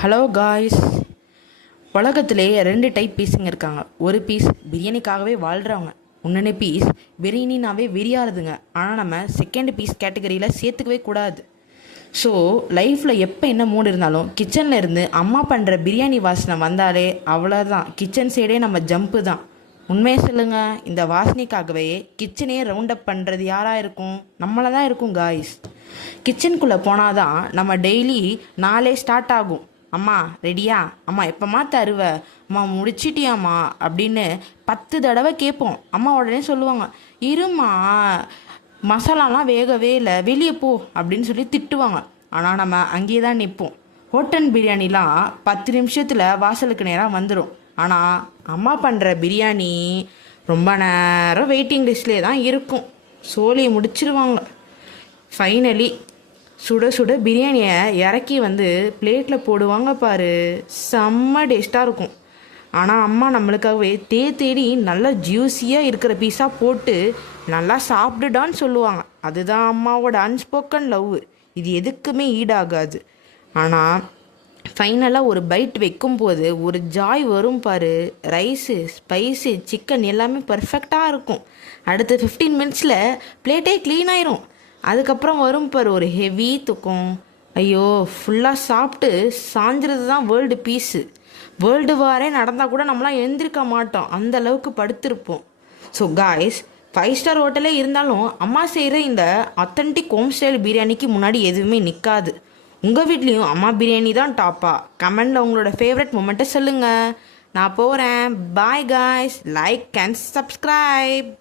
Hello guys. உலகத்திலே 2 type பீஸுங்க இருக்காங்க. ஒரு பீஸ் பிரியாணிக்காகவே வாழ்கிறவங்க, இன்னொன்று பீஸ் பிரியாணினாவே வெறியாருதுங்க. ஆனால் நம்ம செகண்ட் பீஸ் கேட்டகரியில் சேர்த்துக்கவே கூடாது. ஸோ லைஃப்பில் எப்போ என்ன மூடு இருந்தாலும் கிச்சனில் இருந்து அம்மா பண்ணுற பிரியாணி வாசனை வந்தாலே அவ்வளோதான், கிச்சன் சைடே நம்ம ஜம்ப்பு தான். உண்மையை சொல்லுங்கள், இந்த வாசனைக்காகவே கிச்சனே ரவுண்ட் அப் பண்ணுறது யாராக இருக்கும்? நம்மளை தான் இருக்கும் காய்ஸ். கிச்சனுக்குள்ளே போனால் தான் நம்ம டெய்லி நாளே ஸ்டார்ட் ஆகும். அம்மா ரெடியா, அம்மா எப்போம்மா தருவ, அம்மா முடிச்சிட்டியாம்மா அப்படின்னு 10 தடவை கேட்போம். அம்மா உடனே சொல்லுவாங்க, இருமா மசாலாலாம் வேகவே இல்லை, வெளியே போ அப்படின்னு சொல்லி திட்டுவாங்க. ஆனால் நம்ம அங்கேயே தான் நிற்போம். ஹோட்டல் பிரியாணிலாம் 10 நிமிஷத்தில் வாசலுக்கு நேராக வந்துடும். ஆனால் அம்மா பண்ணுற பிரியாணி ரொம்ப நேரம் வெயிட்டிங் லிஸ்ட்லேயே தான் இருக்கும். சோழியை முடிச்சிருவாங்க. ஃபைனலி சுட சுட பிரியாணியை இறக்கி வந்து பிளேட்டில் போடுவாங்க பாரு, செம்ம டேஸ்ட்டாக இருக்கும். ஆனால் அம்மா நம்மளுக்காகவே தேடி நல்லா ஜூஸியாக இருக்கிற பீஸாக போட்டு நல்லா சாப்பிடுடான்னு சொல்லுவாங்க. அதுதான் அம்மாவோட அன்ஸ்போக்கன் லவ். இது எதுக்குமே ஈடாகாது. ஆனால் ஃபைனலாக ஒரு பைட் வைக்கும்போது ஒரு ஜாய் வரும் பாரு. ரைஸு, ஸ்பைஸு, சிக்கன் எல்லாமே பர்ஃபெக்டாக இருக்கும். அடுத்த 15 மினிட்ஸில் பிளேட்டே க்ளீன் ஆயிரும். அதுக்கப்புறம் வரும் பாரு ஒரு ஹெவி தூக்கம். ஐயோ, ஃபுல்லாக சாப்பிட்டு சாஞ்சிறது தான் வேர்ல்டு பீஸு. வேர்ல்டு வாரே நடந்தால் கூட நம்மளாம் எழுந்திருக்க மாட்டோம், அந்த அளவுக்கு படுத்திருப்போம். ஸோ காய்ஸ், 5 ஸ்டார் ஹோட்டலே இருந்தாலும் அம்மா செய்கிற இந்த அத்தன்டிக் ஹோம் ஸ்டைல் பிரியாணிக்கு முன்னாடி எதுவுமே நிற்காது. உங்கள் வீட்லேயும் அம்மா பிரியாணி தான் டாப்பா? கமெண்டில் உங்களோட ஃபேவரட் மொமெண்ட்டை சொல்லுங்கள். நான் போகிறேன். Bye guys. Like and subscribe.